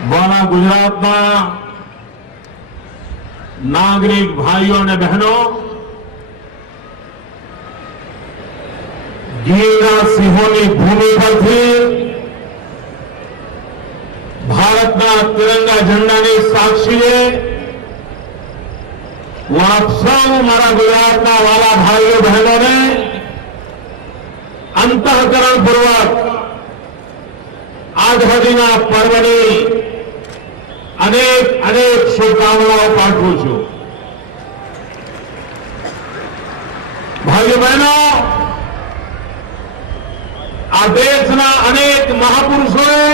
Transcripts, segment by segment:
वाला गुजरातना नागरिक भाइयों ने बहनों, ગીરના સિંહોની ભૂમિ પરથી ભારતના તિરંગા ઝંડાની સાક્ષીએ હું આપ સૌ મારા ગુજરાતના વાલા ભાઈઓ બહેનોને અંતઃકરણપૂર્વક આઝાદીના પર્વની અનેક અનેક શુભકામનાઓ પાઠવું છું। ભાઈઓ બહેનો, આ દેશના અનેક મહાપુરુષોએ,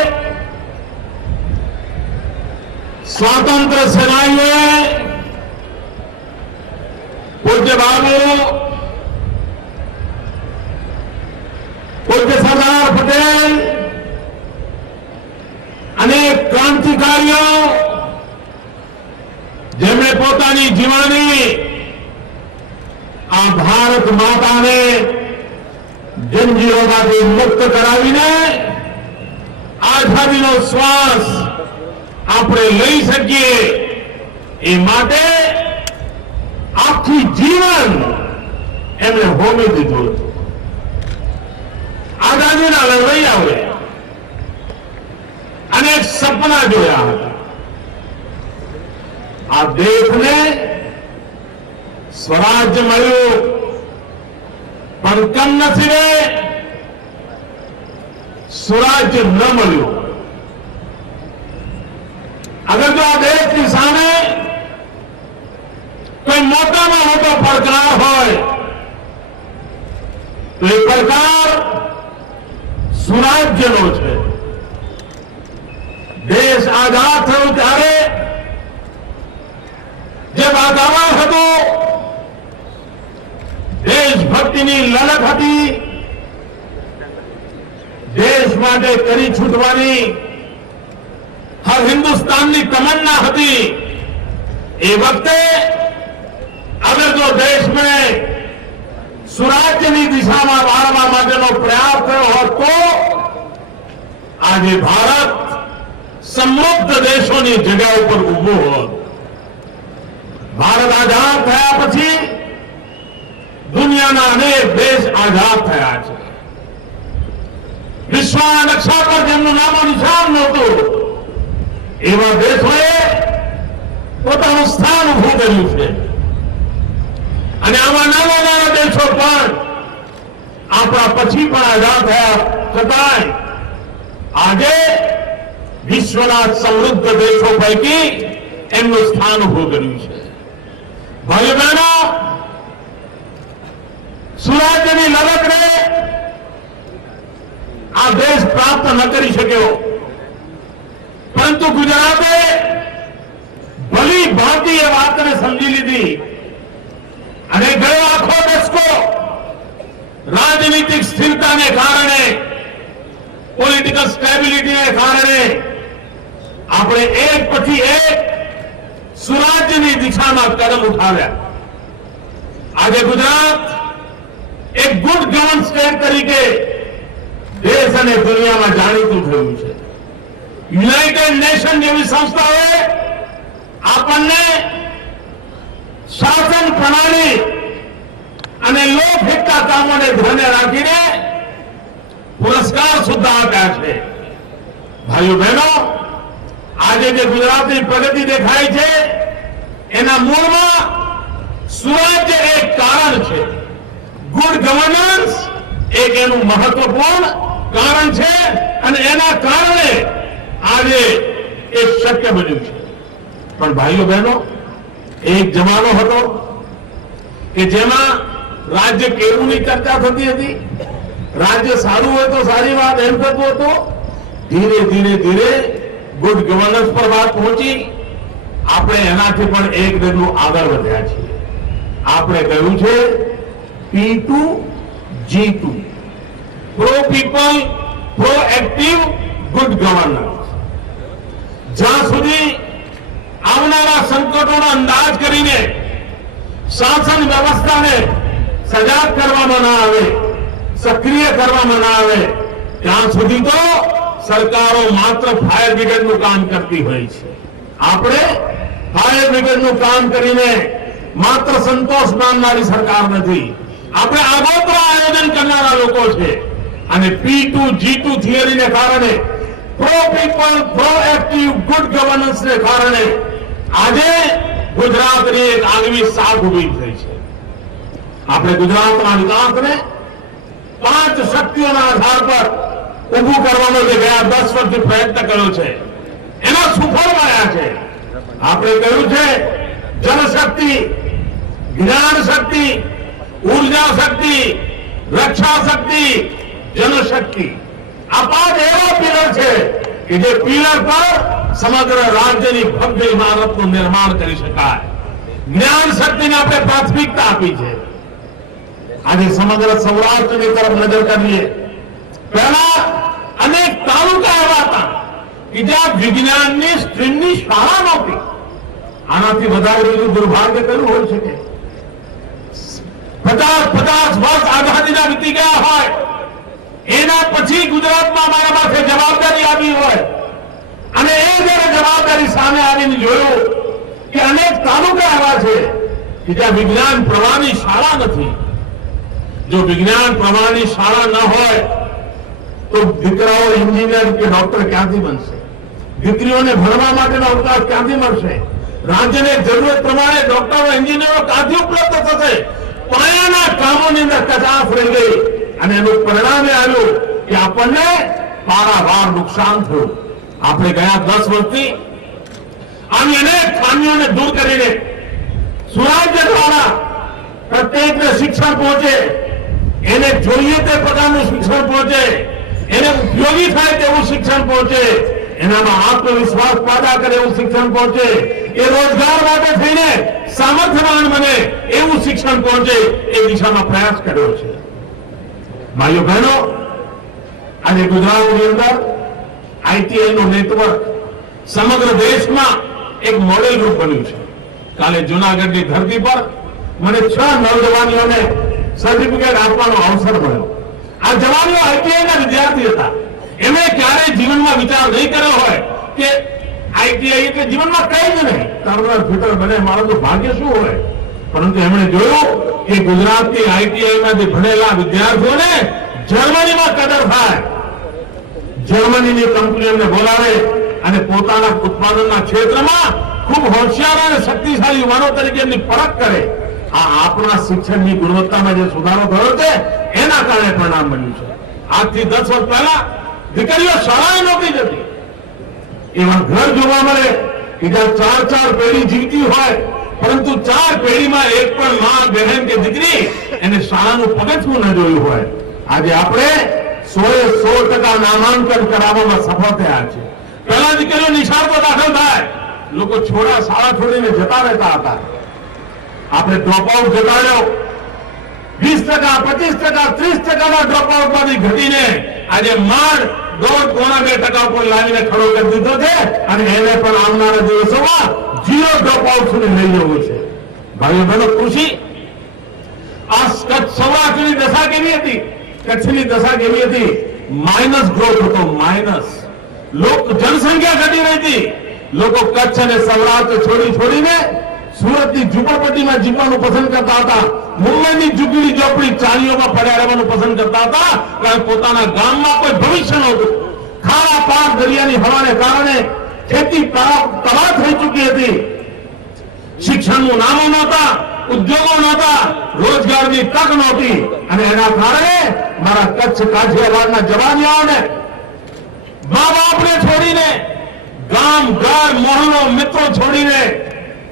સ્વાતંત્ર્ય સેનાનીઓએ, પૂજ્ય બાબુ પૂજ્ય સરદાર પટેલ, અનેક ક્રાંતિકારીઓ જેમણે પોતાની જીવાની આ ભારત માતાને જંજીરોમાંથી મુક્ત કરાવીને આઝાદીનો શ્વાસ આપણે લઈ શકીએ એ માટે આખી જીવન એમણે હોમી દીધું હતું। આઝાદીના લડવૈયાઓએ અનેક સપના જોયા હતા। આ દેશને સ્વરાજ્ય મળ્યું, પણ કમનસીબે સુરાજ્ય ન મળ્યું। અગર જો આ દેશની સામે કોઈ મોટામાં મોટો પડકાર હોય તો એ પડકાર સુરાજ્યનો છે। દેશ આઝાદ થયો ત્યારે જે વાતાવરણ હતું, દેશભક્તિની લલક હતી, દેશ માટે કરી છૂટવાની હર હિન્દુસ્તાનની તમન્ના હતી। એ વખતે અગર જો દેશ में સુરાજ્યની દિશામાં વાળવા માટેનો પ્રયાસ થયો હોત તો આજે ભારત સમૃદ્ધ દેશોની જગ્યા ઉપર ઉભો હોત। ભારત આઝાદ થયા પછી દુનિયાના અનેક દેશ આઝાદ થયા છે। વિશ્વના નકશા પર જેમનું નામો નિશાન નહોતું એવા દેશોએ પોતાનું સ્થાન ઉભું કર્યું છે। અને આવા નાના નાના દેશો પણ આપણા પછી પણ આઝાદ થયા છતાંય આજે વિશ્વના સમૃદ્ધ દેશો પૈકી એમનું સ્થાન ઉભું કર્યું છે। ભાઈઓ બહેનો, સુરાજ્યની લલકને આ દેશ પ્રાપ્ત ન કરી શક્યો, પરંતુ ગુજરાતે ભલી ભાંતિ એ વાતને સમજી લીધી અને ગયો આખો દશકો રાજનીતિક સ્થિરતાને કારણે, પોલિટિકલ સ્ટેબિલિટીને કારણે આપણે એક પછી એક સુરાજ્યની દિશામાં કદમ ઉઠાવ્યા। આજે ગુજરાત એક ગુડ ગવર્ન સ્ટેટ તરીકે દેશ અને દુનિયામાં જાણીતું થયું છે। યુનાઇટેડ નેશન જેવી સંસ્થાઓએ આપણને શાસન પ્રણાલી અને લોકહિતના કામોને ધ્યાને રાખીને પુરસ્કાર સુદ્ધા આપ્યા છે। ભાઈઓ બહેનો, આજે જે ગુજરાતની પ્રગતિ દેખાય છે એના મૂળમાં સુરાજ્ય એક કારણ છે। ગુડ ગવર્નન્સ એક એનું મહત્વપૂર્ણ કારણ છે અને એના કારણે આજે એ શક્ય બન્યું છે। પણ ભાઈઓ બહેનો, એક જમાનો હતો કે જેમાં રાજ્ય કેળવણી ચર્ચા થતી હતી। રાજ્ય સારું હોય તો સારી વાત એમ થતું હતું। ધીરે ધીરે ધીરે ગુડ ગવર્નન્સ પર વાત પહોંચી। આપણે એનાથી પણ એક ડગલું આગળ વધ્યા છીએ। આપણે કહ્યું છે P2 G2, pro people, proactive good governance. જ્યાં સુધી આવનારા સંકટોનો અંદાજ કરીને શાસન વ્યવસ્થાને સજાગ કરવામાં ના આવે, સક્રિય કરવામાં ના આવે, ત્યાં સુધી તો સરકારો માત્ર ફાયર બ્રિગેડનું કામ કરતી હોય છે. આપણે ફાયર બ્રિગેડનું કામ કરીને માત્ર સંતોષ માનનારી સરકાર નથી. આપણે આગોતરા આયોજન કરનારા લોકો છે. અને P2 G2 થિયરીને કારણે pro people proactive good ગવર્નન્સને કારણે આજે ગુજરાતની એક આગવી સાખ ઉભી થઈ છે. આપણે ગુજરાતના વિકાસને 5 શક્તિઓના આધાર પર ઉભું કરવાનો જે ગયા 10 વર્ષથી પ્રયત્ન કર્યો છે એના સુફળ મળ્યા છે. આપણે કહ્યું છે જનશક્તિ, જ્ઞાન શક્તિ, ઉર્જા શક્તિ, રક્ષા શક્તિ, જનશક્તિ. આ 5 એવા પિલર છે કે જે પિલર પર સમગ્ર રાજ્યની ભવ્ય ઇમારતનું નિર્માણ કરી શકાય. જ્ઞાન શક્તિને આપણે પ્રાથમિકતા આપી છે. આજે સમગ્ર સૌરાષ્ટ્રની તરફ નજર કરીએ, પહેલા અનેક તાલુકા એવા હતા કે જ્યાં વિજ્ઞાનની સ્ટ્રીમની શાળા નહોતી. આનાથી વધારે બીજું દુર્ભાગ્ય કયું હોઈ શકે? 50 વર્ષ આઝાદીના વીતી ગયા હોય, એના પછી ગુજરાતમાં અમારા માથે જવાબદારી આવી હોય અને એ જયારે જવાબદારી સામે આવીને જોયું કે અનેક તાલુકા એવા છે કે જ્યાં વિજ્ઞાન પ્રવાહની શાળા નથી. જો વિજ્ઞાન પ્રવાહની શાળા ન હોય તો દીકરાઓ એન્જિનિયર કે ડોક્ટર ક્યાંથી બનશે? દીકરીઓને ભણવા માટેનો અવકાશ ક્યાંથી મળશે? રાજ્યને જરૂરત પ્રમાણે ડોક્ટરો એન્જિનિયરો ક્યાંથી ઉપલબ્ધ થશે? પાયાના કામોની અંદર કચાશ રહી ગઈ અને એનું પરિણામ આવ્યું કે આપણને પારાવાર નુકસાન થયું. આપણે ગયા 10 વર્ષથી આવી અનેક ખામીઓને દૂર કરીને સુરાજ્ય દ્વારા પ્રત્યેકને શિક્ષણ પહોંચે, એને જોઈએ તે પ્રકારનું શિક્ષણ પહોંચે, એને ઉપયોગી થાય તેવું શિક્ષણ પહોંચે, એનામાં આત્મવિશ્વાસ પેદા કરે એવું શિક્ષણ પહોંચે, એ રોજગાર માટે થઈને સામર્થ્યવાન બને એવું શિક્ષણ પહોંચે, એ દિશામાં પ્રયાસ કર્યો છે. ભાઈઓ બહેનો, આજે ગુજરાતની અંદર આઈટીઆઈનું નેટવર્ક સમગ્ર દેશમાં એક મોડેલ રૂપ બન્યું છે. કાલે જૂનાગઢની ધરતી પર મને 6 નવજવાનીઓને સર્ટિફિકેટ આપવાનો અવસર મળ્યો. આ જવાનીઓ આઈટીઆઈના વિદ્યાર્થી હતા. એમણે ક્યારેય જીવનમાં વિચાર નહીં કર્યો હોય કે આઈટીઆઈ એટલે જીવનમાં કઈ જ નહીં, તરવર ફિટર બને મારું તો ભાગ્ય શું હોય. પરંતુ એમણે જોયું કે ગુજરાતની આઈટીઆઈમાંથી ભણેલા વિદ્યાર્થીઓને જર્મનીમાં કદર થાય. જર્મનીની કંપની એમને બોલાવે અને પોતાના ઉત્પાદનના ક્ષેત્રમાં ખૂબ હોશિયાર અને શક્તિશાળી યુવાનો તરીકે એમની પરખ કરે. આ આપણા શિક્ષણની ગુણવત્તામાં જે સુધારો થયો છે એના કારણે પરિણામ બન્યું છે. આજથી 10 વર્ષ પહેલા દીકરીઓ શાળાએ નહોતી જતી. એવા ઘર જોવા મળે કે જ્યાં 4 પેઢી જીવતી હોય, પરંતુ 4 પેઢીમાં એક પણ માં, બહેન કે દીકરી એને શાળાનું પગથિયું ન જોયું હોય. આજે આપણે 100% નામાંકન કરાવવામાં સફળ થયા છે. પહેલા દીકરીઓ નિશાળમાં દાખલ થાય, લોકો શાળા છોડીને જતા રહેતા હતા. આપણે ડ્રોપ આઉટ ઘટાડ્યો 20%, 25%, 30% ડ્રોપઆઉટમાંથી ઘટીને આજે માંડ 1.5-2% પર લાવીને ખડો કરી દીધો છે અને એને પણ આવનારા દિવસોમાં 0 ડ્રોપઆઉટ સુધી લઈ જવું છે. ભાઈઓ બહેનો, ખુશી આ કચ્છ સૌરાષ્ટ્રની દશા કેવી હતી? કચ્છની દશા કેવી હતી? માઇનસ ગ્રોથ હતો. માઇનસ જનસંખ્યા ઘટી રહી હતી. લોકો કચ્છ અને સૌરાષ્ટ્ર છોડીને સુરતની ઝૂંપડપટ્ટીમાં જીવવાનું પસંદ કરતા હતા. મુંબઈની ઝૂંપડી ઝોપડી ચાલીઓમાં પડ્યા રહેવાનું પસંદ કરતા હતા, કારણ પોતાના ગામમાં કોઈ ભવિષ્ય નહોતું. ખારા પાર દરિયાની હવાને કારણે ખેતી તબાહ થઈ ચૂકી હતી. શિક્ષણનું નામો નહોતા, ઉદ્યોગો નહોતા, રોજગારની તક નહોતી અને એના કારણે મારા કચ્છ કાઠિયાવાડના જવાનીઓને મા બાપને છોડીને, ગામ ઘર મોહલ્લો મિત્રો છોડીને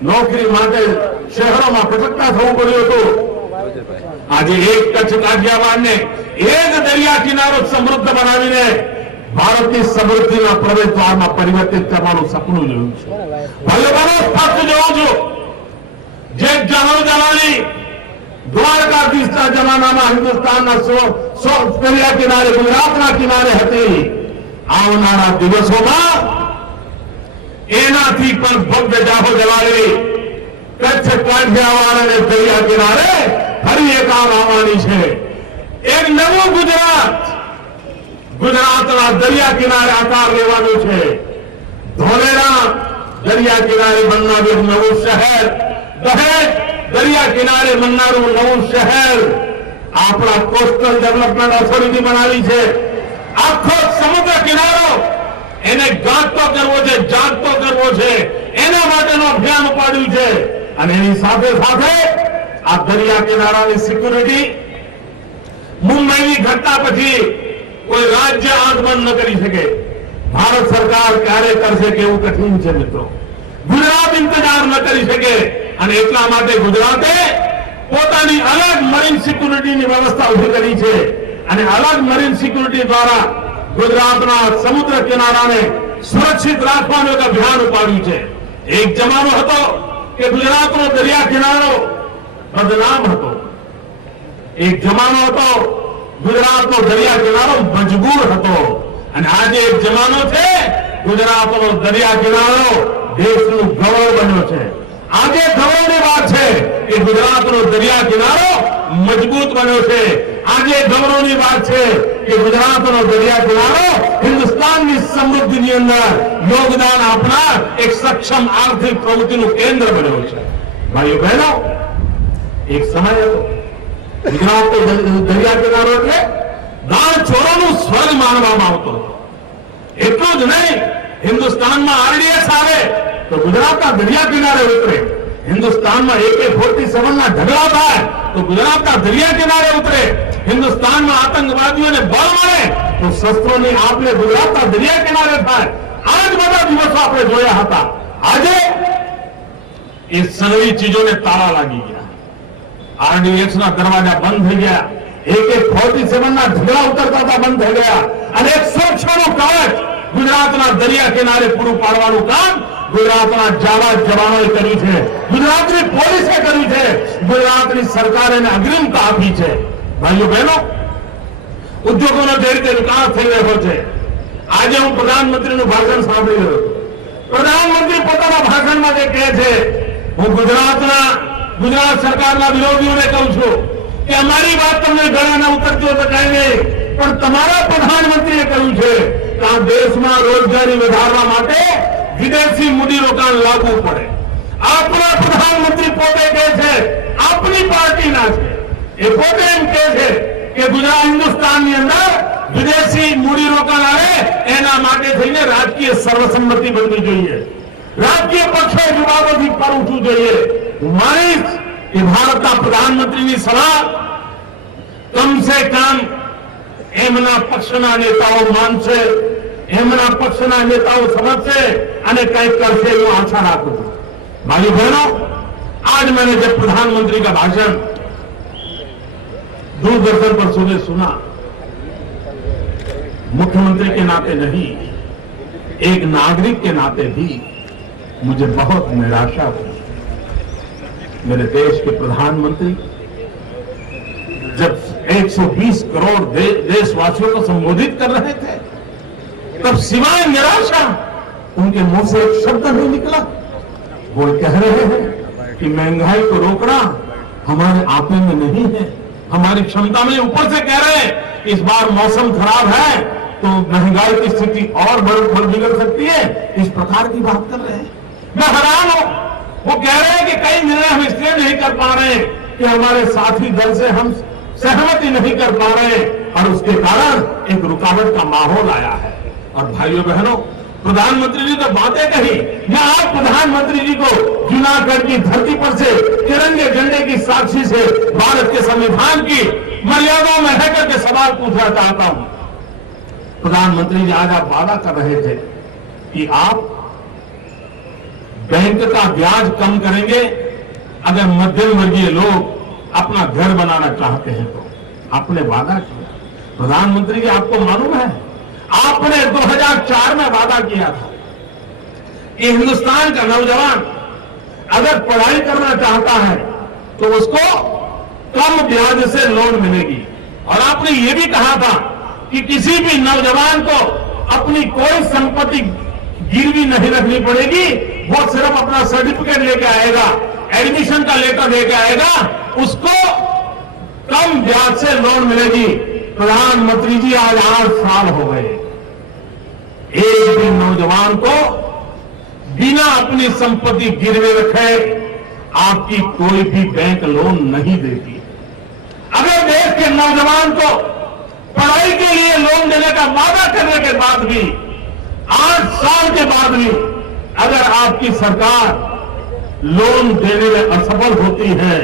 નોકરી માટે શહેરોમાં ભટકતા થવું પડ્યું હતું. આજે એક કચ્છ કાઠિયાવાડને એક દરિયા કિનારો સમૃદ્ધ બનાવીને ભારતની સમૃદ્ધિના પ્રવેશદ્વારમાં પરિવર્તિત કરવાનું સપનું જોયું છે. ભાઈઓ બહેનો, સ્પષ્ટ જોઉં છું, જે જહાંજલાલી દ્વારકાધીશના જમાનામાં હિન્દુસ્તાનના દરિયા કિનારે, ગુજરાતના કિનારે હતી. આવનારા દિવસોમાં એનાથી પણ ભવ્ય જાહો જલાલી કચ્છ કાઠિયાવાડ અને દરિયા કિનારે ફરી એક આવવાની છે. એક નવું ગુજરાત ગુજરાતના દરિયા કિનારે આકાર લેવાનું છે. ધોલેરા દરિયા કિનારે બનનારું એક નવું શહેર, દહેજ દરિયા કિનારે બનનારું નવું શહેર આપણા કોસ્ટલ ડેવલપમેન્ટ ઓથોરિટી બનાવી છે. આખો સમુદ્ર કિનારો એને ગાંઠતો કરવો છે, જાગતો કરવો છે, એના માટેનું અભિયાન ઉપાડ્યું છે. અને એની સાથે સાથે આ દરિયા કિનારાની સિક્યુરિટી મુંબઈની ઘટના પછી કોઈ રાજ્ય આંખ બંધ ન કરી શકે. ભારત સરકાર ક્યારે કરશે કે એવું કઠિન છે મિત્રો. ગુજરાત ઇંતજાર ન કરી શકે અને એટલા માટે ગુજરાતે પોતાની અલગ મરીન સિક્યુરિટીની વ્યવસ્થા ઉભી કરી છે. અને અલગ મરીન સિક્યુરિટી દ્વારા ગુજરાતના સમુદ્ર કિનારાને સુરક્ષિત રાખવાનું એક અભિયાન ઉપાડ્યું છે. એક જમાનો હતો કે ગુજરાતનો દરિયા કિનારો બદનામ હતો. એક જમાનો હતો ગુજરાતનો દરિયા કિનારો મજબૂર હતો. અને આજે એક જમાનો છે ગુજરાતનો દરિયા કિનારો દેશનું ગૌરવ બન્યો છે. આજે ગૌરવની વાત છે કે ગુજરાતનો દરિયા કિનારો મજબૂત બન્યો છે. આજે ગૌરવની વાત છે કે ગુજરાતનો દરિયા કિનારો હિન્દુસ્તાનની સમૃદ્ધિની અંદર યોગદાન આપનાર એક સક્ષમ આર્થિક પ્રવૃત્તિનું કેન્દ્ર બન્યો છે. ભાઈઓ બહેનો, એક સમય હતો ગુજરાતનો દરિયા કિનારો એટલે દાણચોરોનું સ્વર્ગ માનવામાં આવતો હતો. એટલું જ નહીં, હિન્દુસ્તાનમાં આરડીએસ આવે તો ગુજરાતના દરિયા કિનારે ઉતરે. હિન્દુસ્તાનમાં AK-47 ના ઢગલા થાય તો ગુજરાતના દરિયા કિનારે ઉતરે. હિન્દુસ્તાનમાં આતંકવાદીઓને બળ મળે તો શસ્ત્રોની આપલે ગુજરાતના દરિયા કિનારે થાય. આ જ બધા દિવસો આપણે જોયા હતા. આજે એ સનવી ચીજોને તાળા લાગી ગયા. આરડીએક્સ ના દરવાજા બંધ થઈ ગયા. AK-47 ના ઢગલા ઉતરતા હતા, બંધ થઈ ગયા. અને 106 નું કવચ ગુજરાતના દરિયા કિનારે પૂરું પાડવાનું કામ ગુજરાતના જાવા જવાનોએ કર્યું છે. ગુજરાતની પોલીસે કર્યું છે. ગુજરાતની સરકારે અગ્રિમતા આપી છે. ભાઈઓ બહેનો, ઉદ્યોગોનો જે રીતે વિકાસ થઈ રહ્યો છે. આજે હું પ્રધાનમંત્રીનું ભાષણ સાંભળી રહ્યો છું. પ્રધાનમંત્રી પોતાના ભાષણમાં જે કહે છે, હું ગુજરાત સરકારના વિરોધીઓને કહું છું કે અમારી વાત તમને ગળા ન ઉતરતી હોય તો કઈ નહીં, પણ તમારા પ્રધાનમંત્રીએ કહ્યું છે કે આ દેશમાં રોજગારી વધારવા માટે વિદેશી મૂડીરોકાણ લાવવું પડે. આપણા પ્રધાનમંત્રી પોતે કહે છે, આપની પાર્ટીના છે, એ પોતે એમ કહે છે કે ગુજરાત હિન્દુસ્તાનની અંદર વિદેશી મૂડીરોકાણ આવે એના માટે થઈને રાજકીય સર્વસંમતિ બનવી જોઈએ. રાજકીય પક્ષોએ વિવાદોથી પર ઉઠવું જોઈએ. હું માનીશ કે ભારતના પ્રધાનમંત્રીની સલાહ કમ સે કમ એમના પક્ષના નેતાઓ માનશે, એમના પક્ષના નેતાઓ સમજશે અને કંઈક કરશે એવું આશા રાખું છું. भाइयों बहनों, आज मैंने जब प्रधानमंत्री का भाषण दूरदर्शन पर सुबह सुना, मुख्यमंत्री के नाते नहीं, एक नागरिक के नाते भी मुझे बहुत निराशा हुई। मेरे देश के प्रधानमंत्री जब 120 करोड़ देशवासियों को संबोधित कर रहे थे, तब सिवाय निराशा उनके मुंह से एक शब्द नहीं निकला। वो कह रहे हैं कि महंगाई को रोकना हमारे आपे में नहीं है, हमारी क्षमता में। ऊपर से कह रहे हैं इस बार मौसम खराब है तो महंगाई की स्थिति और बढ़ बिगड़ सकती है, इस प्रकार की बात कर रहे हैं। मैं हैरान हूं। वो कह रहे हैं कि कई निर्णय हम इसलिए नहीं कर पा रहे कि हमारे साथी दल से हम सहमति नहीं कर पा रहे और उसके कारण एक रुकावट का माहौल आया है। और भाइयों बहनों, प्रधानमंत्री जी तो बातें कही, मैं आज प्रधानमंत्री जी को जूनागढ़ की धरती पर से तिरंगे झंडे की साक्षी से भारत के संविधान की मर्यादाओं में रहकर के सवाल पूछना चाहता हूं। प्रधानमंत्री जी, आज आप वादा कर रहे थे कि आप बैंक का ब्याज कम करेंगे अगर मध्यम वर्गीय लोग अपना घर बनाना चाहते हैं तो। आपने वादा किया प्रधानमंत्री जी, आपको मालूम है आपने 2004 में वादा किया था कि हिंदुस्तान का नौजवान अगर पढ़ाई करना चाहता है तो उसको कम ब्याज से लोन मिलेगी। और आपने ये भी कहा था कि किसी भी नौजवान को अपनी कोई संपत्ति गिरवी नहीं रखनी पड़ेगी, वो सिर्फ अपना सर्टिफिकेट लेके आएगा, एडमिशन का लेटर लेके आएगा, उसको कम ब्याज से लोन मिलेगी। प्रधानमंत्री जी आज 8 साल हो गए, एक भी नौजवान को बिना अपनी संपत्ति गिरवे रखे आपकी कोई भी बैंक लोन नहीं देती। अगर देश के नौजवान को पढ़ाई के लिए लोन देने का वादा करने के बाद भी 8 साल के बाद भी अगर आपकी सरकार लोन देने में असफल होती है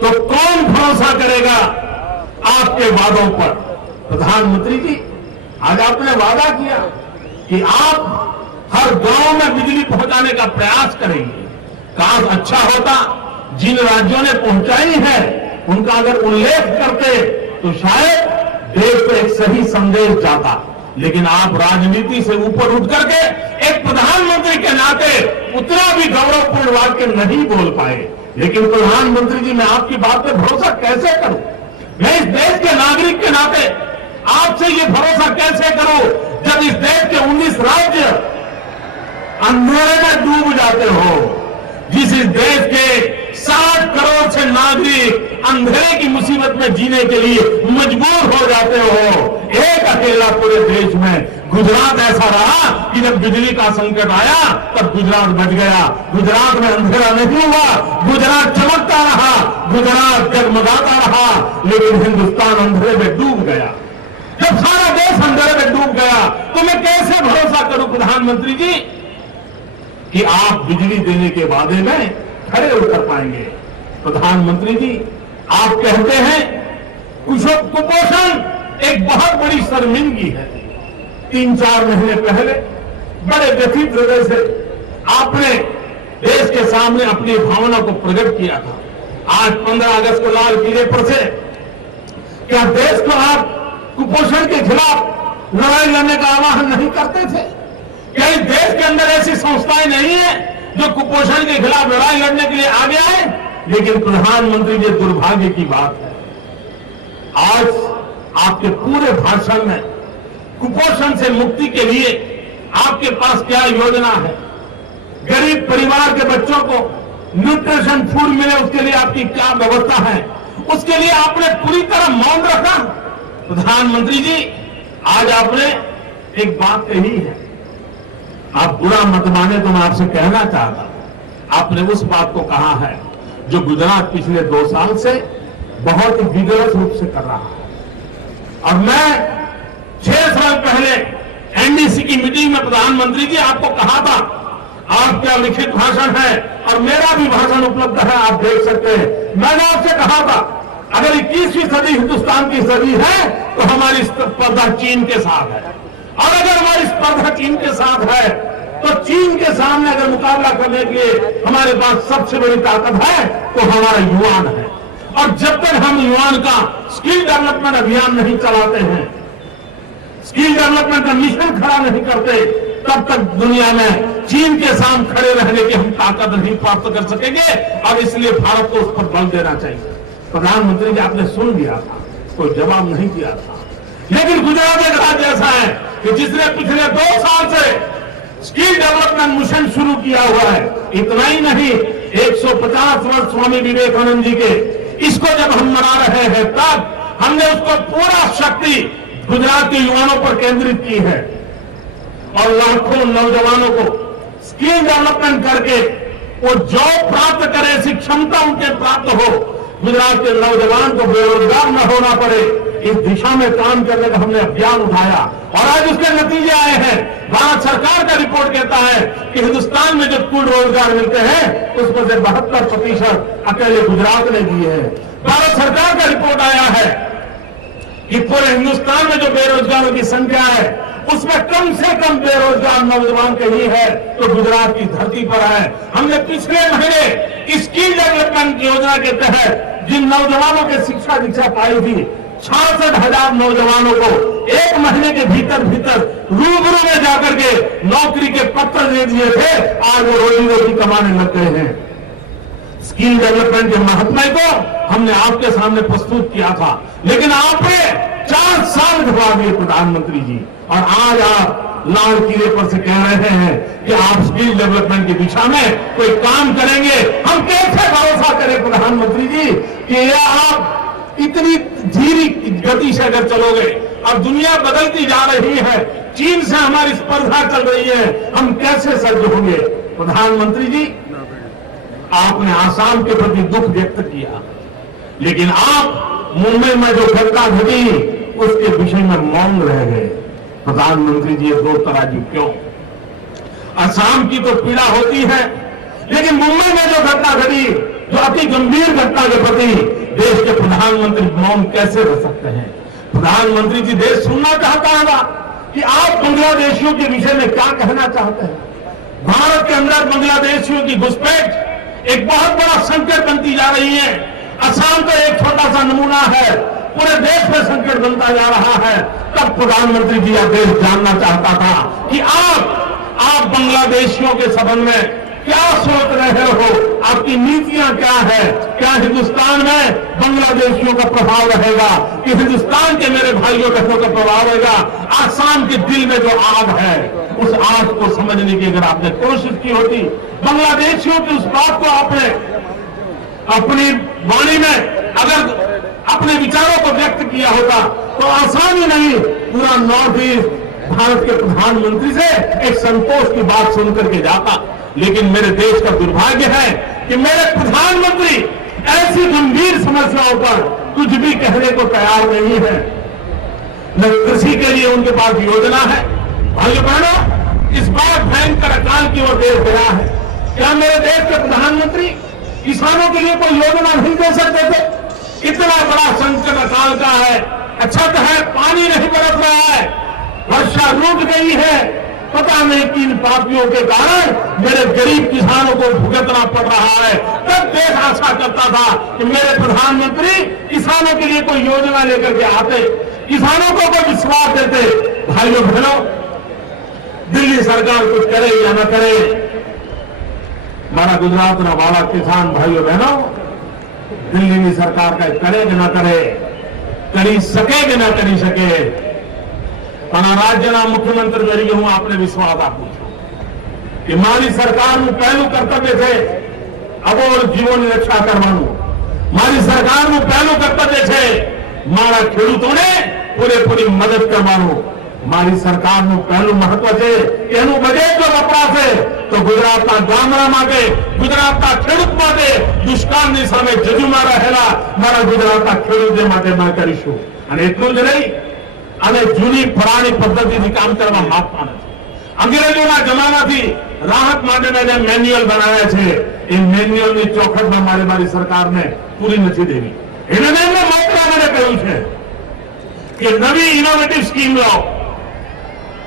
तो कौन भरोसा करेगा आपके वादों पर? प्रधानमंत्री जी, आज आपने वादा किया कि आप हर गांव में बिजली पहुंचाने का प्रयास करेंगे। काश अच्छा होता जिन राज्यों ने पहुंचाई है उनका अगर उल्लेख करते तो शायद देश को एक सही संदेश जाता। लेकिन आप राजनीति से ऊपर उठ करके एक प्रधानमंत्री के नाते उतना भी गौरवपूर्ण वाक्य नहीं बोल पाए। लेकिन प्रधानमंत्री जी, मैं आपकी बात पे भरोसा कैसे करूं? मैं इस देश के नागरिक के नाते आपसे ये भरोसा कैसे करूं जब इस देश के 19 राज्य अंधेरे में डूब जाते हो, जिस इस देश के 60 करोड़ से नागरिक अंधेरे की मुसीबत में जीने के लिए मजबूर हो जाते हो। एक अकेला पूरे देश में गुजरात ऐसा रहा कि जब बिजली का संकट आया तब गुजरात बच गया। गुजरात में अंधेरा नहीं हुआ, गुजरात चमकता रहा, गुजरात जगमगाता रहा, लेकिन हिंदुस्तान अंधेरे में डूब गया। जब सारा देश अंधेरे में डूब गया तो मैं कैसे भरोसा करूं प्रधानमंत्री जी कि आप बिजली देने के वादे में खड़े उतर पाएंगे? प्रधानमंत्री जी, आप कहते हैं कुपोषण एक बहुत बड़ी शर्मिंदगी है। 3-4 महीने पहले बड़े व्यथित हृदय से आपने देश के सामने अपनी भावना को प्रकट किया था। आज 15 अगस्त को लाल किले पर से क्या देश को आप कुपोषण के खिलाफ लड़ाई लड़ने का आह्वान नहीं करते थे? क्या इस देश के अंदर ऐसी संस्थाएं नहीं है जो कुपोषण के खिलाफ लड़ाई लड़ने के लिए आगे आए? लेकिन प्रधानमंत्री जी, दुर्भाग्य की बात है, आज आपके पूरे भाषण में कुपोषण से मुक्ति के लिए आपके पास क्या योजना है? गरीब परिवार के बच्चों को न्यूट्रिशन फूड मिले उसके लिए आपकी क्या व्यवस्था है? उसके लिए आपने पूरी तरह मौन रखा। प्रधानमंत्री जी, आज आपने एक बात कही है, आप बुरा मत माने तो मैं आपसे कहना चाहता हूं, आपने उस बात को कहा है जो गुजरात पिछले 2 साल से बहुत विगरस रूप से कर रहा है। और मैं 6 साल पहले एनडीसी की मीटिंग में प्रधानमंत्री जी आपको कहा था, आपका लिखित भाषण है और मेरा भी भाषण उपलब्ध है, आप देख सकते हैं। मैंने आपसे कहा था अगर 21वीं सदी हिंदुस्तान की सदी है तो हमारी स्पर्धा चीन के साथ है, और अगर हमारी स्पर्धा चीन के साथ है तो चीन के सामने अगर मुकाबला करने के लिए हमारे पास सबसे बड़ी ताकत है तो हमारा युवान है। और जब तक हम युवान का स्किल डेवलपमेंट अभियान नहीं चलाते हैं, स्किल डेवलपमेंट का मिशन खड़ा नहीं करते, तब तक दुनिया में चीन के सामने खड़े रहने की हम ताकत नहीं प्राप्त कर सकेंगे। और इसलिए भारत को उस पर बल देना चाहिए। प्रधानमंत्री जी, आपने सुन लिया था, कोई जवाब नहीं दिया था। लेकिन गुजरात एक राज्य ऐसा है कि जिसने पिछले 2 साल से स्किल डेवलपमेंट मिशन शुरू किया हुआ है। इतना ही नहीं, 150 वर्ष स्वामी विवेकानंद जी के, इसको जब हम मना रहे हैं तब हमने उसको पूरा शक्ति गुजरात के युवाओं पर केंद्रित की है और लाखों नौजवानों को स्किल डेवलपमेंट करके वो जॉब प्राप्त करें, ऐसी क्षमता उनके प्राप्त हो, गुजरात के नौजवान को बेरोजगार न होना पड़े, इस दिशा में काम करने का हमने अभियान उठाया और आज उसके नतीजे आए हैं। भारत सरकार का रिपोर्ट कहता है कि हिंदुस्तान में जो कुल रोजगार मिलते हैं उसमें से 72% अकेले गुजरात ने दिए हैं। भारत सरकार का रिपोर्ट आया है कि पूरे हिंदुस्तान में जो बेरोजगारों की संख्या है उसमें कम से कम बेरोजगार नौजवान कहीं है तो गुजरात की धरती पर है। हमने पिछले महीने स्किल डेवलपमेंट योजना के तहत जिन नौजवानों के शिक्षा दीक्षा पाई थी, 66,000 नौजवानों को 1 महीने के भीतर रूबरू में जाकर के नौकरी के पत्र दे दिए थे। आज वो रोजी रोटी कमाने लग गए हैं। स्किल डेवलपमेंट के महत्व को हमने आपके सामने प्रस्तुत किया था, लेकिन आपने 4 साल घुमा दिए प्रधानमंत्री जी, और आज आप लाल किले पर से कह रहे हैं कि आप स्किल डेवलपमेंट की दिशा में कोई काम करेंगे। हम कैसे भरोसा करें प्रधानमंत्री जी कि यह आप इतनी धीमी गति से अगर चलोगे, अब दुनिया बदलती जा रही है, चीन से हमारी स्पर्धा चल रही है, हम कैसे सज्ज होंगे? प्रधानमंत्री जी, आपने आसाम के प्रति दुख व्यक्त किया, लेकिन आप मुंबई में जो घटना घटी उसके विषय में मौन रह गए। प्रधानमंत्री जी, ये दो तराजू क्यों? असम की तो पीड़ा होती है, लेकिन मुंबई में जो घटना घटी, जो अति गंभीर घटना के प्रति देश के प्रधानमंत्री मौन कैसे रह सकते हैं? प्रधानमंत्री जी, देश सुनना चाहता होगा कि आप बांग्लादेशियों के विषय में क्या कहना चाहते हैं। भारत के अंदर बांग्लादेशियों की घुसपैठ एक बहुत बड़ा संकट बनती जा रही है। असम तो एक छोटा सा नमूना है, पूरे देश में संकट बनता जा रहा है। तब प्रधानमंत्री जी यह देश जानना चाहता था कि आप बांग्लादेशियों के संबंध में क्या सोच रहे हो, आपकी नीतियां क्या है? क्या हिंदुस्तान में बांग्लादेशियों का प्रभाव रहेगा कि हिंदुस्तान के मेरे भाइयों बहनों का प्रभाव रहेगा? आसाम के दिल में जो आग है, उस आग को समझने की अगर आपने कोशिश की होती, बांग्लादेशियों की उस बात को आपने अपनी वाणी में अगर अपने विचारों को व्यक्त किया होता, तो आसाम ही नहीं, पूरा नॉर्थ ईस्ट भारत के प्रधानमंत्री से एक संतोष की बात सुनकर के जाता। लेकिन मेरे देश का दुर्भाग्य है कि मेरे प्रधानमंत्री ऐसी गंभीर समस्याओं पर कुछ भी कहने को तैयार नहीं है। न कृषि के लिए उनके पास योजना है। भाइयों बहनों, इस बार भयंकर अकाल की ओर देश गया है। क्या मेरे देश के प्रधानमंत्री किसानों के लिए कोई योजना नहीं दे सकते थे? इतना बड़ा संकट अकाल का है। अच्छा तो है पानी नहीं बरस रहा है, वर्षा रुक गई है, पता नहीं किन पापियों के कारण मेरे गरीब किसानों को भुगतना पड़ रहा है। तब देश आशा करता था कि मेरे प्रधानमंत्री किसानों के लिए कोई योजना लेकर के आते, किसानों को कोई विश्वास देते। भाइयों बहनों, दिल्ली सरकार कुछ करे या न करे, मारा गुजरात ना वाला किसान भाइयों बहनों, दिल्ली की सरकार का करे कि ना करे, करी सके कि ना करी सके, राज्यना मुख्यमंत्री तरीके हूं आपने विश्वास आप पूछो कि मारी सरकार पहलू कर्तव्य थे अबोल जीवन रक्षा करवानु, मारी सरकार पहलू कर्तव्य थे मारा खेडूतों ने पूरी मदद करवानु, मारी सरकार पहलू महत्व है कि एनु बजेट जो वपराशे तो गुजरात गामड़ा माटे, गुजरात खेडूत माटे दुष्काळनी सामे जजूमा रहेला मारा गुजरात खेडूत माटे मैं करीशुं। અને એટલું જ નહીં, અને જૂની પુરાણી પદ્ધતિથી કામ કરવા માંગતા નથી। અંગ્રેજોના જમાનાથી રાહત માટેના જે મેન્યુઅલ બનાવ્યા છે, એ મેન્યુઅલની ચોખટમાં મારી સરકારને પૂરી નથી દેવી। એને એમને માત્ર મને કહ્યું છે કે નવી ઇનોવેટિવ સ્કીમ લાવો,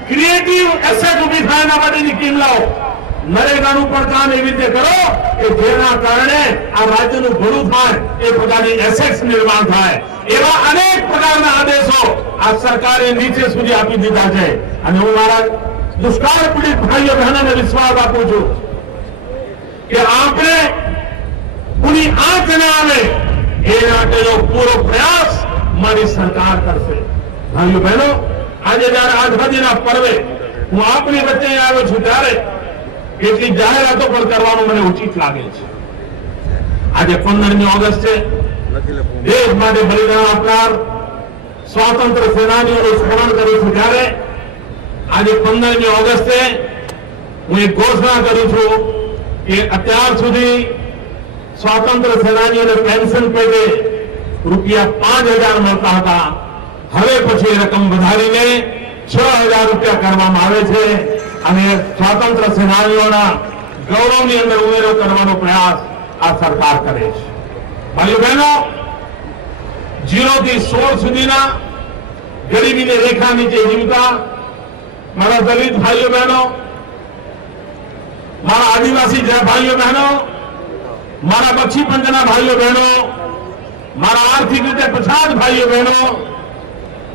ક્રિએટિવ એસેટ ઉભી થાય એના માટેની સ્કીમ લાવો, નરેગાનું પણ કામ એવી રીતે કરો કે જેના કારણે આ રાજ્યનું ભલું થાય, એ પ્રકારની એસેટ્સ નિર્માણ થાય। એવા અનેક પ્રકારના આદેશો આ સરકારે નીચે સુધી આપી દીધા છે। અને હું મારા દુષ્કાળ પીડિત ભાઈઓ બહેનોને વિશ્વાસ આપું છું કે આપણે પૂરી આંચ ન આવે એ માટેનો પૂરો પ્રયાસ મારી સરકાર કરશે। ભાઈઓ બહેનો, આજે જયારે આઝાદીના પર્વે હું આપની વચ્ચે આવ્યો છું ત્યારે કેટલી જાહેરાતો પણ કરવાનું મને ઉચિત લાગે છે। આજે 15મી ઓગસ્ટ છે, દેશ માટે બલિદાન આપનાર સ્વાતંત્ર્ય સેનાનીઓનું સ્મરણ કરું છું। ત્યારે આજે 15મી ઓગસ્ટે હું એક ઘોષણા કરું છું કે અત્યાર સુધી સ્વાતંત્ર્ય સેનાનીઓને પેન્શન પેટે ₹5000 મળતા હતા, હવે પછી રકમ વધારીને 6000 રૂપિયા કરવામાં આવે છે। અને સ્વાતંત્ર્ય સેનાનીઓના ગૌરવની અંદર ઉમેરો કરવાનો પ્રયાસ આ સરકાર કરે છે। ભાઈઓ બહેનો, 0 થી 16 સુધીના ગરીબીની રેખા નીચે જીવતા મારા દલિત ભાઈઓ બહેનો, મારા આદિવાસી ભાઈઓ બહેનો, મારા બક્ષી પંચના ભાઈઓ બહેનો, મારા આર્થિક રીતે પછાત ભાઈઓ બહેનો,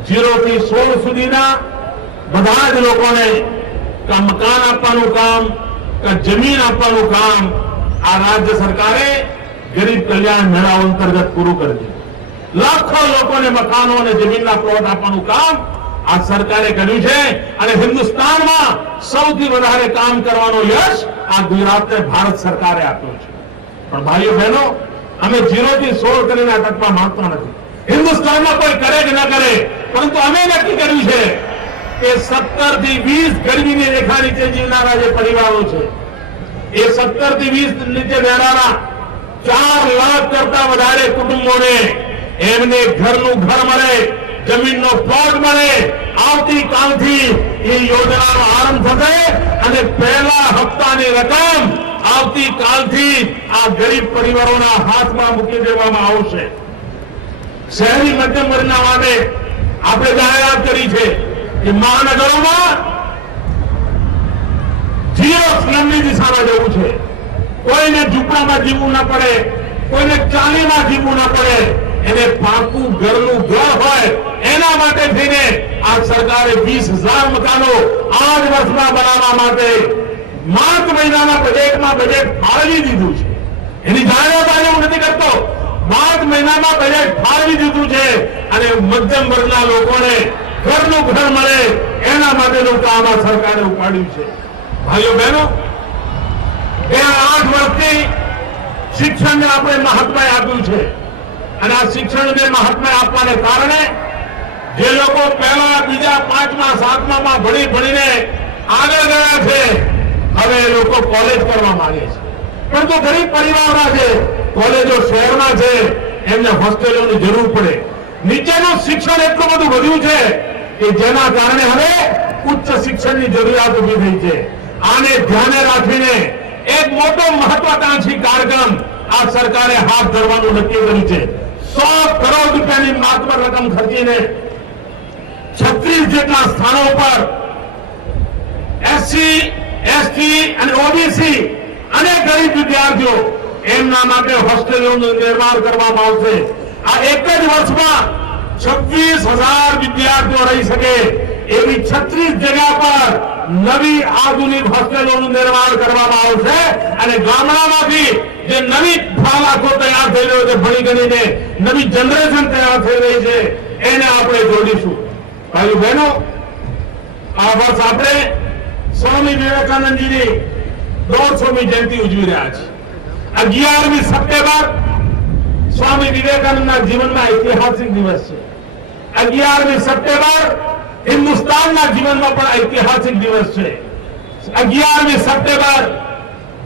0 થી 16 સુધીના બધા જ લોકોને का मकान आपવાનું काम, का जमीन आपવાનું काम आ राज्य सरकारे गरीब कल्याण मेळा अंतर्गत पूરું કરી દીધું। लाखों લોકોને મકાનો અને જમીનના પ્લોટ આપવાનું કામ આ સરકારે કર્યું છે। અને હિન્દુસ્તાનમાં સૌથી વધારે કામ કરવાનો યશ આ ગુજરાતને ભારત સરકારે આપ્યો છે। પણ ભાઈઓ બહેનો, અમે 0 થી 16 કરીને અટકવા માંગતા નથી। હિન્દુસ્તાનમાં કોઈ કરે કે ન કરે, પરંતુ અમે નક્કી કર્યું છે કે 17 થી 20 ગરીબીની રેખા નીચે જીવનારા જે પરિવારો છે, એ 17 થી 20 નીચે રહેનારા 4 લાખ કરતા વધારે કુટુંબોને એમને ઘરનું ઘર મળે, જમીનનો પ્લોટ મળે. આવતીકાલથી એ યોજનાનો આરંભ થશે અને પહેલા હપ્તાની રકમ આવતીકાલથી આ ગરીબ પરિવારોના હાથમાં મૂકી દેવામાં આવશે. શહેરી મધ્યમ વર્ગના માટે આપણે જાહેરાત કરી છે કે મહાનગરોમાં ઝીરો સ્લમની દિશામાં જવું છે. કોઈને ઝૂંપડામાં જીવવું ન પડે, કોઈને ચાલીમાં જીવવું ન પડે, એને પાકું ઘરનું ઘર હોય એના માટે થઈને આ સરકારે 20,000 મકાનો 8 વર્ષમાં બનાવવા માટે માર્ચ મહિનાના બજેટમાં બજેટ ફાળવી દીધું છે. એની જાહેરાત આજે હું નથી કરતો, માર્ચ મહિનામાં બજેટ ફાળવી દીધું છે અને મધ્યમ વર્ગના લોકોને ઘરનું ઘર મળે એના માટેનું કામ આ સરકારે ઉપાડ્યું છે. ભાઈઓ બહેનો, ગયા 8 વર્ષથી શિક્ષણને આપણે મહત્વ આપ્યું છે અને આ શિક્ષણને મહત્વ આપવાને કારણે જે લોકો પહેલા, બીજા, 5મા, 7મામાં ભણીને આગળ ગયા છે, હવે એ લોકો કોલેજ કરવા માંગે છે. પરંતુ ગરીબ પરિવારના છે, કોલેજો શહેરમાં છે, એમને હોસ્ટેલોની જરૂર પડે. નીચેનું શિક્ષણ એટલું બધું વધ્યું છે કે જેના કારણે હવે ઉચ્ચ શિક્ષણની જરૂરિયાત ઉભી થઈ છે. આને ધ્યાને રાખીને એક મોટો મહત્વાકાંક્ષી કાર્યક્રમ આ સરકારે હાથ ધરવાનું નક્કી કર્યું છે. 100 કરોડ રૂપિયાની માત્ર રકમ ખર્ચીને 36 જેટલા સ્થાનો પર એસસી, એસટી અને ઓબીસી અને ગરીબ વિદ્યાર્થીઓ એમના માટે હોસ્ટેલોનું નિર્માણ કરવામાં આવશે. આ એક જ વર્ષમાં 26,000 વિદ્યાર્થીઓ રહી શકે એવી 36 જગ્યા પર નવી આધુનિક હોસ્ટેલોનું નિર્માણ કરવામાં આવશે અને ગામડામાંથી જે નવી ભાલાખો તૈયાર થઈ રહ્યો છે, ભણી ગણીને નવી જનરેશન તૈયાર થઈ રહી છે, એને આપણે જોડીશું. ભાઈઓ બહેનો, આ વર્ષ આપણે સ્વામી વિવેકાનંદજીની 150મી જયંતિ ઉજવી રહ્યા છીએ. 11મી સપ્ટેમ્બર સ્વામી વિવેકાનંદના જીવનમાં ઐતિહાસિક દિવસ છે. 11મી સપ્ટેમ્બર હિન્દુસ્તાનના જીવનમાં પણ ઐતિહાસિક દિવસ છે. 11મી સપ્ટેમ્બર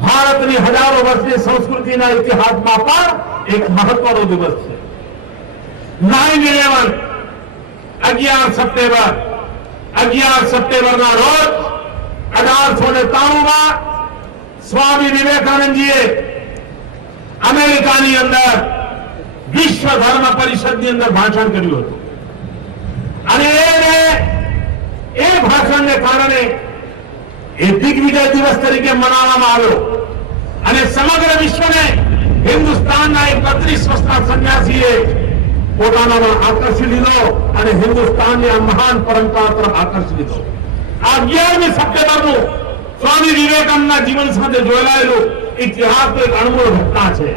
ભારતની હજારો વર્ષની સંસ્કૃતિના ઇતિહાસમાં પણ એક મહત્વનો દિવસ છે. 9/11 11 સપ્ટેમ્બરના રોજ 1893માં સ્વામી વિવેકાનંદજીએ અમેરિકાની અંદર વિશ્વ ધર્મ પરિષદની અંદર ભાષણ કર્યું હતું અને એ ભાષણને કારણે એ દિગ્વિજય દિવસ તરીકે મનાવવામાં આવ્યો અને સમગ્ર વિશ્વને હિન્દુસ્તાનના 31 વર્ષના સંન્યાસીએ પોતાનામાં આકર્ષી લીધો અને હિન્દુસ્તાનની આ મહાન પરંપરા તરફ આકર્ષી લીધો. આ 11મી સપ્ટેમ્બરનું સ્વામી વિવેકાનંદના જીવન સાથે જોડાયેલું ઇતિહાસ એક અણમોલ ઘટના છે.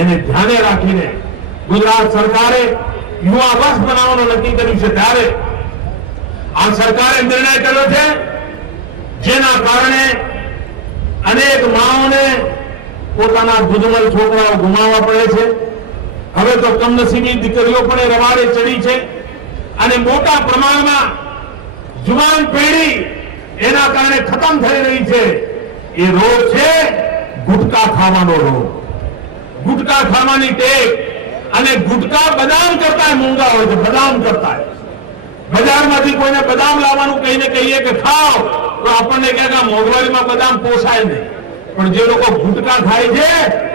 એને ધ્યાને રાખીને ગુજરાત સરકારે યુવા વર્ષ બનાવવાનું નક્કી કર્યું છે. ત્યારે આ સરકારે નિર્ણય કર્યો છે જેના કારણે અનેક માઓને પોતાના દૂધમલ છોકરાઓ ગુમાવવા પડે છે. હવે તો કમનસીબી દીકરીઓ પણ રવાડે ચડી છે અને મોટા પ્રમાણમાં જુવાન પેઢી એના કારણે ખતમ થઈ રહી છે. એ રોગ છે ગુટકા ખાવાનો રોગ, ગુટકા ખાવાની ટેવ. અને ગુટકા બદામ કરતા મોંઘા હોય છે, બદામ કરતા. બજારમાંથી કોઈને બદામ લાવવાનું કહીને કહીએ કે ખાઓ તો આપણને કહે કે મોંઘવારીમાં બદામ પોસાય નહીં. પણ જે લોકો ગુટકા ખાય છે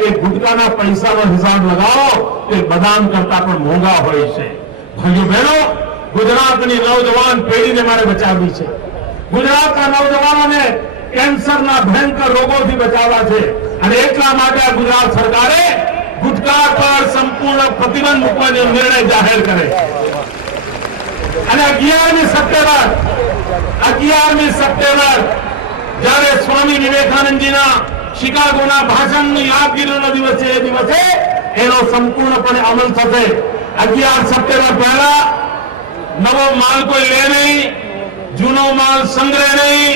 એ ગુટકાના પૈસાનો હિસાબ લગાવો એ બદામ કરતા પણ મોંઘા હોય છે. ભાઈઓ બહેનો, ગુજરાતની નવજવાન પેઢીને મારે બચાવવી છે. ગુજરાતના નવજવાનોને કેન્સરના ભયંકર રોગોથી બચાવવા છે અને એટલા માટે આ ગુજરાત સરકારે ગુટકા પર સંપૂર્ણ પ્રતિબંધ મૂકવાનો નિર્ણય જાહેર કરે અને 11મી સપ્ટેમ્બર જ્યારે સ્વામી વિવેકાનંદજીના શિકાગોના ભાષણની યાદગીરીનો દિવસ છે, એ દિવસે એનો સંપૂર્ણપણે અમલ થશે. 11 સપ્ટેમ્બર પહેલા નવો માલ કોઈ લે નહીં, જૂનો માલ સંગ્રહ નહીં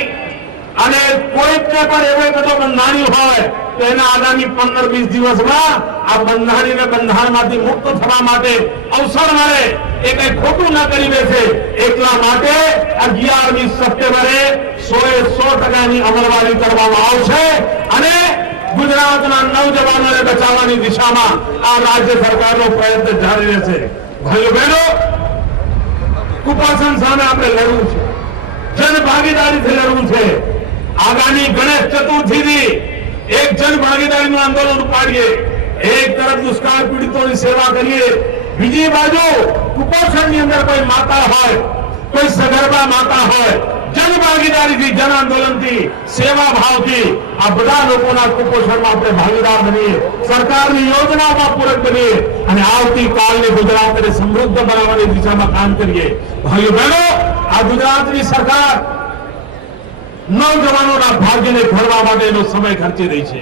અને કોઈને પણ એવો બધો બંધાણી હોય તો એના આગામી 15-20 દિવસમાં આ બંધાણીને બંધારણમાંથી મુક્ત થવા માટે અવસર મળે, એ કઈ ખોટું ન કરી બેસે એટલા માટે 11મી સપ્ટેમ્બરે 100% અમલવારી કરવામાં આવશે અને ગુજરાતના નવજવાનોને બચાવવાની દિશામાં આ રાજ્ય સરકારનો પ્રયત્ન જારી રહેશે. ભાઈઓ બહેનો, કુપોષણ સામે આપણે લડવું છે, જનભાગીદારીથી લડવું છે. આગામી ગણેશ ચતુર્થીથી એક જનભાગીદારીનું આંદોલન ઉપાડીએ. એક તરફ દુષ્કાળ પીડિતોની સેવા કરીએ, બીજી બાજુ કુપોષણની અંદર કોઈ માતા હોય, કોઈ સગર્ભા માતા હોય, જનભાગીદારીથી, જન આંદોલનથી, સેવા ભાવથી આ બધા લોકોના કુપોષણમાં આપણે ભાગીદાર બનીએ, સરકારની યોજનાઓમાં પૂરક બનીએ અને આવતીકાલને ગુજરાતને સમૃદ્ધ બનાવવાની દિશામાં કામ કરીએ. ભાઈઓ બહેનો, આ ગુજરાતની સરકાર નવજવાનોના ભાગ્યને ઘડવા માટેનો સમય ખર્ચી રહી છે.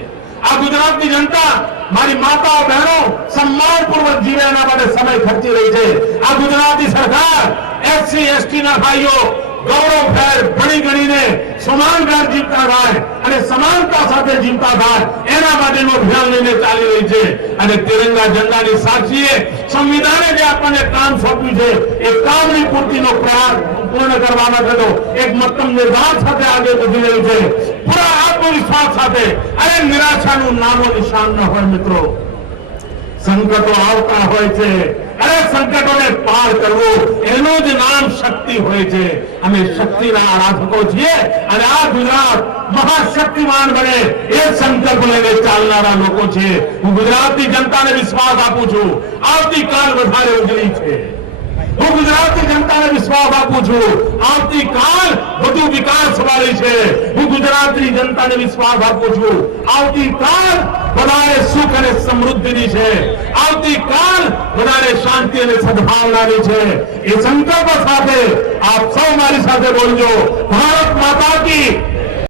આ ગુજરાતની જનતા, મારી માતાઓ બહેનો સન્માનપૂર્વક જીવે એના માટે સમય ખર્ચી રહી છે. આ ગુજરાતની સરકાર એસસી એસટી ના ભાઈઓ ગૌરવભેર ભણી ગણીને સમાનભેર જીવતા થાય અને સમાનતા સાથે જીવતા થાય એના માટેનું અભિયાન લઈને ચાલી રહી છે. અને તિરંગા ઝંડાની સાક્ષીએ સંવિધાને જે આપણને કામ સોંપ્યું છે એ કામની પૂર્તિનો પ્રયાસ પૂર્ણ કરવા માટેનો એક મક્કમ નિર્ધાર સાથે આગળ વધી રહ્યું છે, પૂરા આત્મવિશ્વાસ સાથે. અને નિરાશાનું નામો નિશાન ન હોય મિત્રો. સંકટો આવતા હોય છે, અરે સંકટોને પાર કરવું એનું જ નામ શક્તિ હોય છે. અમે શક્તિના આરાધકો છીએ અને આ ગુજરાત મહાશક્તિમાન બને એ સંકલ્પ લઈને ચાલનારા લોકો છે. હું ગુજરાતની જનતાને વિશ્વાસ આપું છું, આવતીકાલ વધારે ઉજળી છે. હું ગુજરાતની જનતાને વિશ્વાસ આપું છું, આવતીકાલ વધુ વિકાસ વાળી છે. હું ગુજરાતની જનતાને વિશ્વાસ આપું છું, આવતીકાલ વધારે સુખ અને સમૃદ્ધિની છે. આવતીકાલ વધારે શાંતિ અને સદભાવનાની છે. એ સંકલ્પ સાથે આપ સૌ મારી સાથે બોલજો. ભારત માતા કી